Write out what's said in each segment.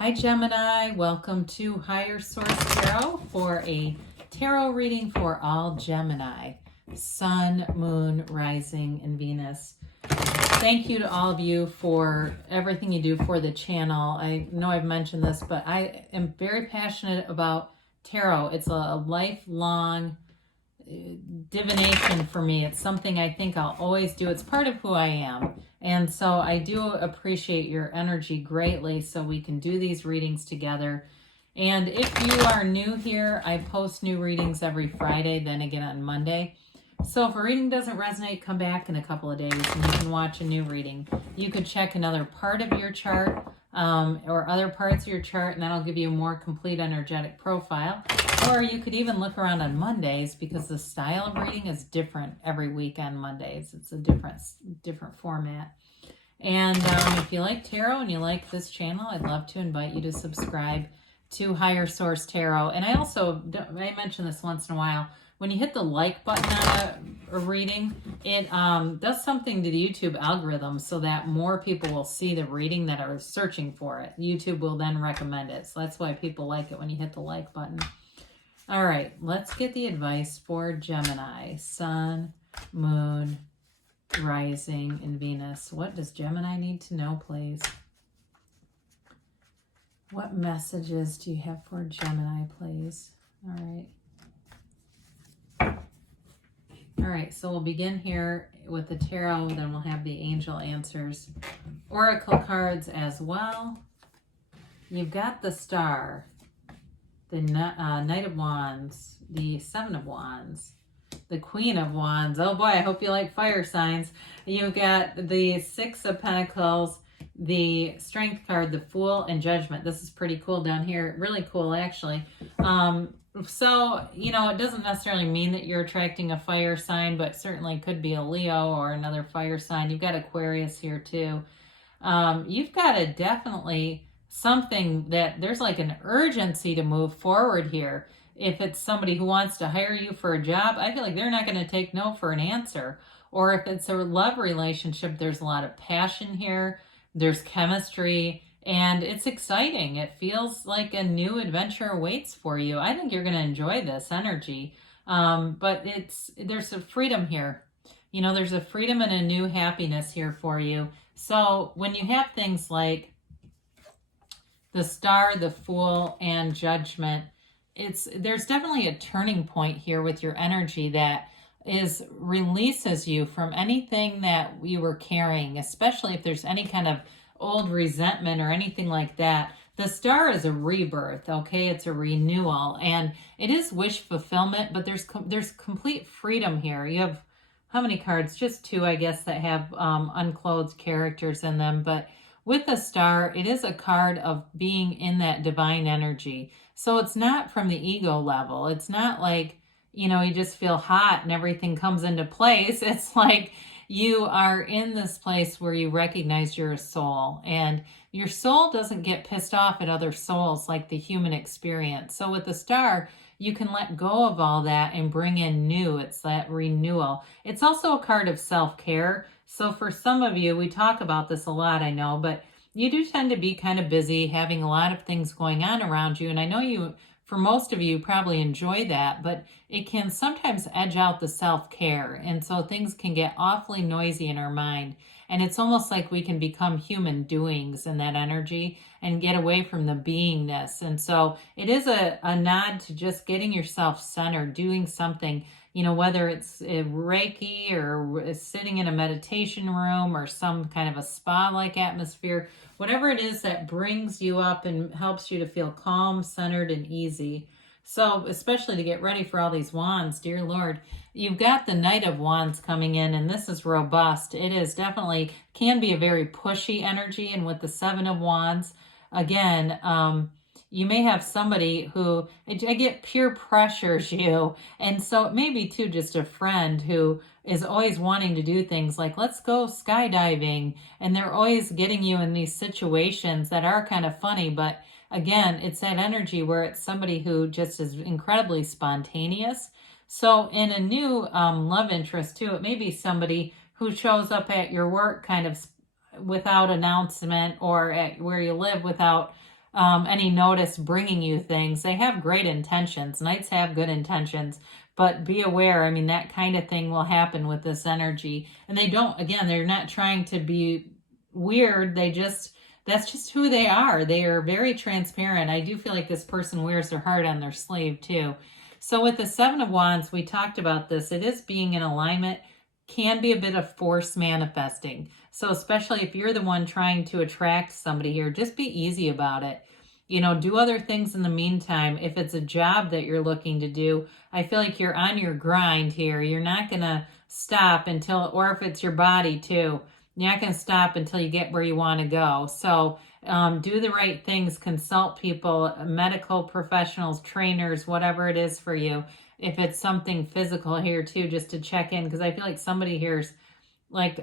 Hi Gemini, welcome to Higher Source Tarot for a tarot reading for all Gemini, Sun, Moon, Rising, and Venus. Thank you to all of you for everything you do for the channel. I know I've mentioned this, but I am very passionate about tarot. It's a lifelong divination for me. It's something I think I'll always do. It's part of who I am. And so I do appreciate your energy greatly so we can do these readings together. And if you are new here, I post new readings every Friday, then again on Monday. So if a reading doesn't resonate, come back in a couple of days and you can watch a new reading. You could check another part of your chart or other parts of your chart, and that'll give you a more complete energetic profile. Or you could even look around on Mondays because the style of reading is different every week on Mondays. It's a different format. And if you like tarot and you like this channel, I'd love to invite you to subscribe to Higher Source Tarot. And I mention this once in a while, when you hit the like button on a reading, it does something to the YouTube algorithm so that more people will see the reading that are searching for it. YouTube will then recommend it. So that's why people like it when you hit the like button. All right, let's get the advice for Gemini, Sun, Moon, Rising, and Venus. What does Gemini need to know, please? What messages do you have for Gemini, please? All right, so we'll begin here with the tarot, then we'll have the angel answers, oracle cards as well. You've got the Star, the Knight of Wands, the Seven of Wands, the Queen of Wands. Oh boy, I hope you like fire signs. You've got the Six of Pentacles, the Strength card, the Fool, and Judgment. This is pretty cool down here. Really cool, actually. So, you know, it doesn't necessarily mean that you're attracting a fire sign, but certainly could be a Leo or another fire sign. You've got Aquarius here too. You've got a definitely something that there's like an urgency to move forward here. If it's somebody who wants to hire you for a job, I feel like they're not going to take no for an answer. Or if it's a love relationship, there's a lot of passion here. There's chemistry. And it's exciting. It feels like a new adventure awaits for you. I think you're going to enjoy this energy. But there's a freedom here. You know, there's a freedom and a new happiness here for you. So when you have things like the Star, the Fool, and Judgment, there's definitely a turning point here with your energy that releases you from anything that you were carrying, especially if there's any kind of old resentment or anything like that. The Star is a rebirth, okay? It's a renewal, and it is wish fulfillment, but there's complete freedom here. You have how many cards? Just two, I guess, that have unclothed characters in them, but with the Star, it is a card of being in that divine energy. So it's not from the ego level. It's not like, you know, you just feel hot and everything comes into place. It's like you are in this place where you recognize you're a soul, and your soul doesn't get pissed off at other souls like the human experience. So with the Star, you can let go of all that and bring in new. It's that renewal. It's also a card of self-care. So for some of you, we talk about this a lot, I know, but you do tend to be kind of busy, having a lot of things going on around you. And I know for most of you, probably enjoy that, but it can sometimes edge out the self-care. And so things can get awfully noisy in our mind. And it's almost like we can become human doings in that energy and get away from the beingness. And so it is a nod to just getting yourself centered, doing something, you know, whether it's Reiki or sitting in a meditation room or some kind of a spa-like atmosphere, whatever it is that brings you up and helps you to feel calm, centered, and easy. So especially to get ready for all these wands, dear Lord, you've got the Knight of Wands coming in, and this is robust. It is definitely, can be a very pushy energy. And with the Seven of Wands, again, you may have somebody who, I get peer pressures you. And so it may be too just a friend who is always wanting to do things like, let's go skydiving. And they're always getting you in these situations that are kind of funny. But again, it's that energy where it's somebody who just is incredibly spontaneous. So in a new love interest too, it may be somebody who shows up at your work kind of without announcement, or at where you live without any notice bringing you things. They have great intentions. Knights have good intentions, but be aware. I mean, that kind of thing will happen with this energy. And they don't, again, they're not trying to be weird. That's just who they are. They are very transparent. I do feel like this person wears their heart on their sleeve too. So with the Seven of Wands, we talked about this. It is being in alignment, can be a bit of force manifesting. So especially if you're the one trying to attract somebody here, just be easy about it. You know, do other things in the meantime. If it's a job that you're looking to do, I feel like you're on your grind here. You're not going to stop until, or if it's your body too, you're not going to stop until you get where you want to go. So do the right things, consult people, medical professionals, trainers, whatever it is for you. If it's something physical here too, just to check in, because I feel like somebody here's like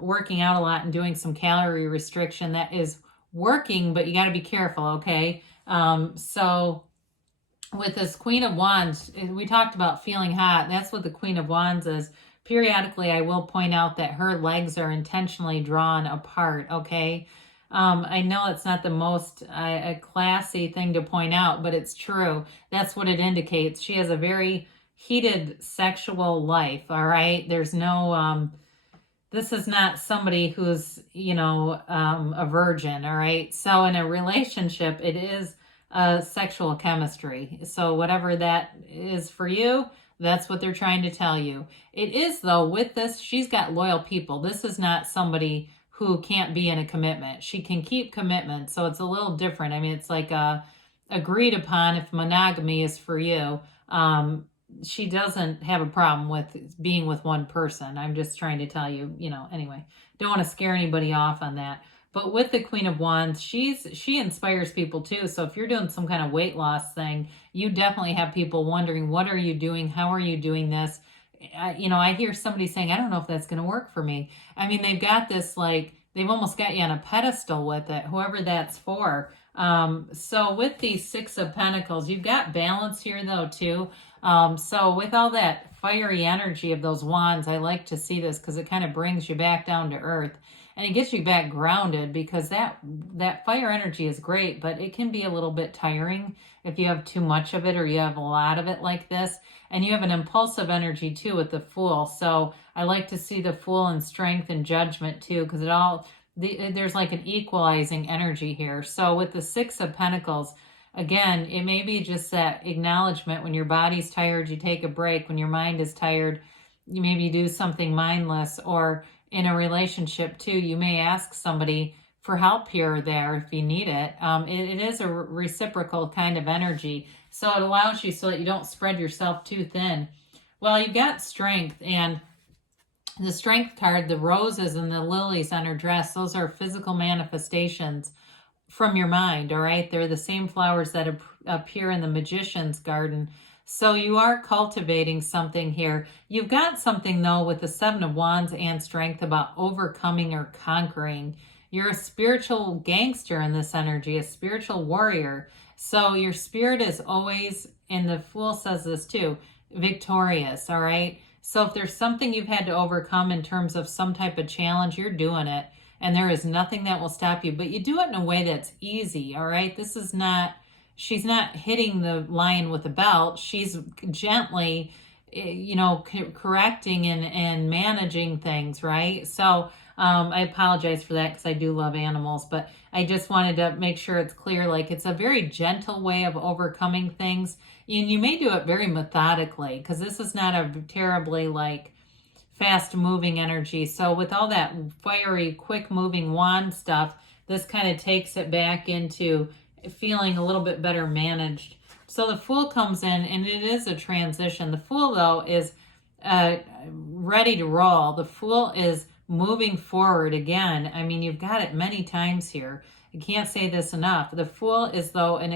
working out a lot and doing some calorie restriction. That is working, but you got to be careful, okay? So with this Queen of Wands, we talked about feeling hot. That's what the Queen of Wands is. Periodically, I will point out that her legs are intentionally drawn apart, okay? I know it's not the most classy thing to point out, but it's true. That's what it indicates. She has a very heated sexual life, all right? There's no, this is not somebody who's, you know, a virgin, all right? So in a relationship, it is sexual chemistry. So whatever that is for you, that's what they're trying to tell you. It is, though, with this, she's got loyal people. This is not somebody who can't be in a commitment. She can keep commitment, so it's a little different. I mean, it's like agreed upon if monogamy is for you. She doesn't have a problem with being with one person. I'm just trying to tell you, you know, anyway. Don't want to scare anybody off on that. But with the Queen of Wands, she inspires people too. So if you're doing some kind of weight loss thing, you definitely have people wondering, what are you doing? How are you doing this? You know, I hear somebody saying, I don't know if that's going to work for me. I mean, they've got this, like, they've almost got you on a pedestal with it, whoever that's for. So with these Six of Pentacles, you've got balance here though too. So with all that fiery energy of those wands, I like to see this because it kind of brings you back down to earth. And it gets you back grounded, because that fire energy is great, but it can be a little bit tiring if you have too much of it or you have a lot of it like this. And you have an impulsive energy too with the Fool. So I like to see the Fool in strength and judgment too, because there's like an equalizing energy here. So with the Six of Pentacles, again, it may be just that acknowledgement. When your body's tired, you take a break. When your mind is tired, you maybe do something mindless. Or in a relationship too, you may ask somebody for help here or there if you need it. It is a reciprocal kind of energy. So it allows you so that you don't spread yourself too thin. Well, you've got strength, and the strength card, the roses and the lilies on her dress, those are physical manifestations from your mind, all right? They're the same flowers that appear in the magician's garden. So you are cultivating something here. You've got something, though, with the Seven of Wands and strength about overcoming or conquering. You're a spiritual gangster in this energy, a spiritual warrior. So your spirit is always, and the Fool says this too, victorious, all right? So if there's something you've had to overcome in terms of some type of challenge, you're doing it. And there is nothing that will stop you. But you do it in a way that's easy, all right? This is not... She's not hitting the lion with a belt. She's gently, you know, correcting and managing things, right? So I apologize for that because I do love animals, but I just wanted to make sure it's clear. Like, it's a very gentle way of overcoming things. And you may do it very methodically, because this is not a terribly, like, fast-moving energy. So with all that fiery, quick-moving wand stuff, this kind of takes it back into feeling a little bit better managed. So the Fool comes in, and it is a transition. The Fool, though, is ready to roll. The Fool is moving forward again. I mean, you've got it many times here. I can't say this enough. The Fool is, though, an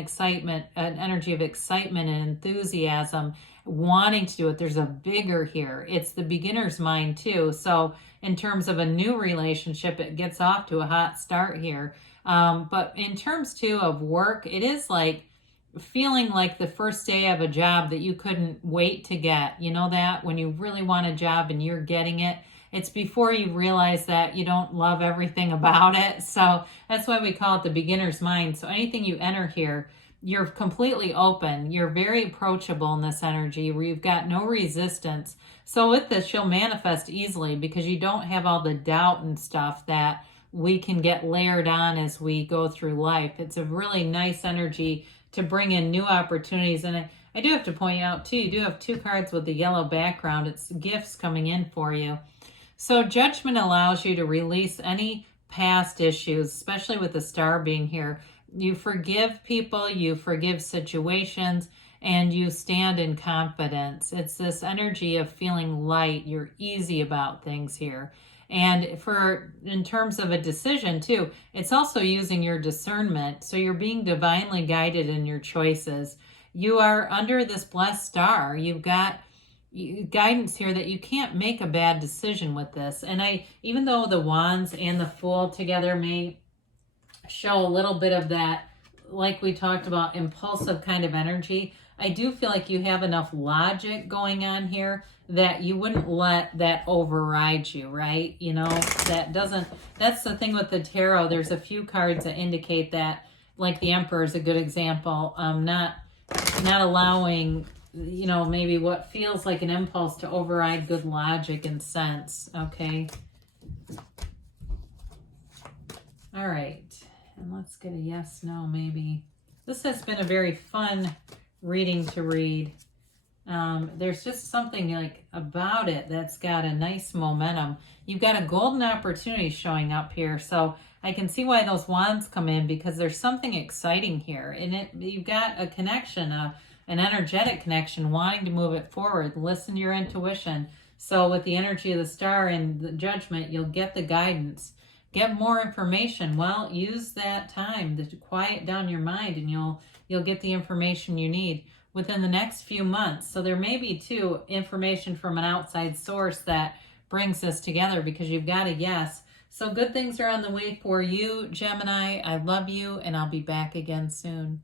energy of excitement and enthusiasm, wanting to do it. There's a vigor here. It's the beginner's mind, too. So in terms of a new relationship, it gets off to a hot start here. But in terms, too, of work, it is like feeling like the first day of a job that you couldn't wait to get. You know that? When you really want a job and you're getting it. it's before you realize that you don't love everything about it. So that's why we call it the beginner's mind. So anything you enter here, you're completely open. You're very approachable in this energy where you've got no resistance. So with this, you'll manifest easily because you don't have all the doubt and stuff that we can get layered on as we go through life. It's a really nice energy to bring in new opportunities. And I do have to point out too, you do have 2 cards with the yellow background. It's gifts coming in for you. So judgment allows you to release any past issues, especially with the star being here. You forgive people, you forgive situations, and you stand in confidence. It's this energy of feeling light. You're easy about things here. And in terms of a decision too, it's also using your discernment. So you're being divinely guided in your choices. You are under this blessed star. You've got guidance here that you can't make a bad decision with this. And even though the wands and the Fool together may show a little bit of that, like we talked about, impulsive kind of energy, I do feel like you have enough logic going on here that you wouldn't let that override you, right? You know, that's the thing with the tarot. There's a few cards that indicate that, like the Emperor is a good example. Not allowing, you know, maybe what feels like an impulse to override good logic and sense, okay? All right, and let's get a yes, no, maybe. This has been a very fun reading to read. There's just something like about it that's got a nice momentum. You've got a golden opportunity showing up here, so I can see why those wands come in, because there's something exciting here. And you've got a connection, an energetic connection, wanting to move it forward. Listen to your intuition. So with the energy of the star and the judgment, you'll get the guidance. Get more information. Well, use that time to quiet down your mind, and you'll get the information you need within the next few months. So there may be too information from an outside source that brings this together, because you've got a yes. So good things are on the way for you, Gemini. I love you, and I'll be back again soon.